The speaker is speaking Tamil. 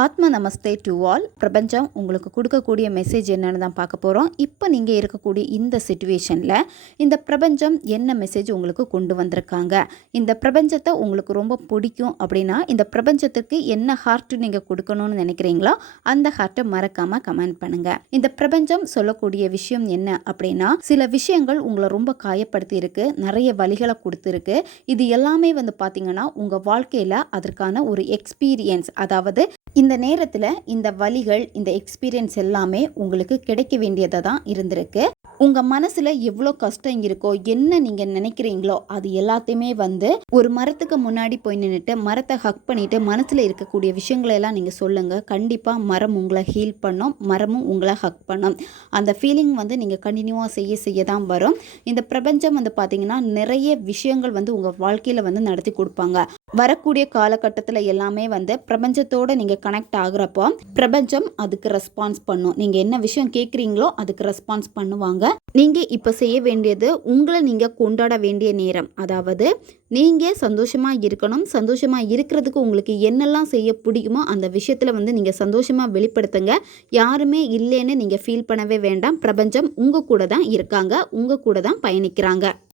ஆத்ம நமஸ்தே டு ஆல். பிரபஞ்சம் உங்களுக்கு கொடுக்கக்கூடிய மெசேஜ் என்னன்னு தான் பார்க்க போகிறோம். இப்போ நீங்கள் இருக்கக்கூடிய இந்த சுச்சுவேஷனில் இந்த பிரபஞ்சம் என்ன மெசேஜ் உங்களுக்கு கொண்டு வந்திருக்காங்க, இந்த பிரபஞ்சத்தை உங்களுக்கு ரொம்ப பிடிக்கும் அப்படின்னா இந்த பிரபஞ்சத்துக்கு என்ன ஹார்ட் நீங்கள் கொடுக்கணும்னு நினைக்கிறீங்களோ அந்த ஹார்ட்டை மறக்காமல் கமெண்ட் பண்ணுங்கள். இந்த பிரபஞ்சம் சொல்லக்கூடிய விஷயம் என்ன அப்படின்னா, சில விஷயங்கள் உங்களை ரொம்ப காயப்படுத்தி இருக்கு, நிறைய வலிகளை கொடுத்துருக்கு. இது எல்லாமே பார்த்தீங்கன்னா உங்கள் வாழ்க்கையில் அதற்கான ஒரு எக்ஸ்பீரியன்ஸ், அதாவது இந்த நேரத்தில் இந்த வலிகள், இந்த எக்ஸ்பீரியன்ஸ் எல்லாமே உங்களுக்கு கிடைக்க வேண்டியதாக தான் இருந்திருக்கு. உங்கள் மனசில் எவ்வளோ கஷ்டம் இருக்கோ, என்ன நீங்கள் நினைக்கிறீங்களோ அது எல்லாத்தையுமே ஒரு மரத்துக்கு முன்னாடி போய் நின்றுட்டு மரத்தை ஹக் பண்ணிவிட்டு மனசில் இருக்கக்கூடிய விஷயங்களை எல்லாம் நீங்கள் சொல்லுங்கள். கண்டிப்பாக மரம் உங்களை ஹீல் பண்ணும், மரமும் உங்களை ஹக் பண்ணும். அந்த ஃபீலிங் நீங்கள் கண்டினியூவாக செய்ய தான் வரும். இந்த பிரபஞ்சம் பார்த்தீங்கன்னா நிறைய விஷயங்கள் உங்கள் வாழ்க்கையில் நடத்தி கொடுப்பாங்க. வரக்கூடிய காலகட்டத்தில் எல்லாமே பிரபஞ்சத்தோடு நீங்கள் கனெக்ட் ஆகுறப்போ பிரபஞ்சம் அதுக்கு ரெஸ்பான்ஸ் பண்ணும். நீங்கள் என்ன விஷயம் கேட்குறீங்களோ அதுக்கு ரெஸ்பான்ஸ் பண்ணுவாங்க. நீங்கள் இப்போ செய்ய வேண்டியது, உங்களை நீங்கள் கொண்டாட வேண்டிய நேரம். அதாவது நீங்கள் சந்தோஷமாக இருக்கணும். சந்தோஷமாக இருக்கிறதுக்கு உங்களுக்கு என்னெல்லாம் செய்ய பிடிக்குமோ அந்த விஷயத்தில் நீங்கள் சந்தோஷமாக வெளிப்படுத்துங்க. யாருமே இல்லைன்னு நீங்கள் ஃபீல் பண்ணவே வேண்டாம். பிரபஞ்சம் உங்கள் கூட தான் இருக்காங்க, உங்கள் கூட தான் பயணிக்கிறாங்க.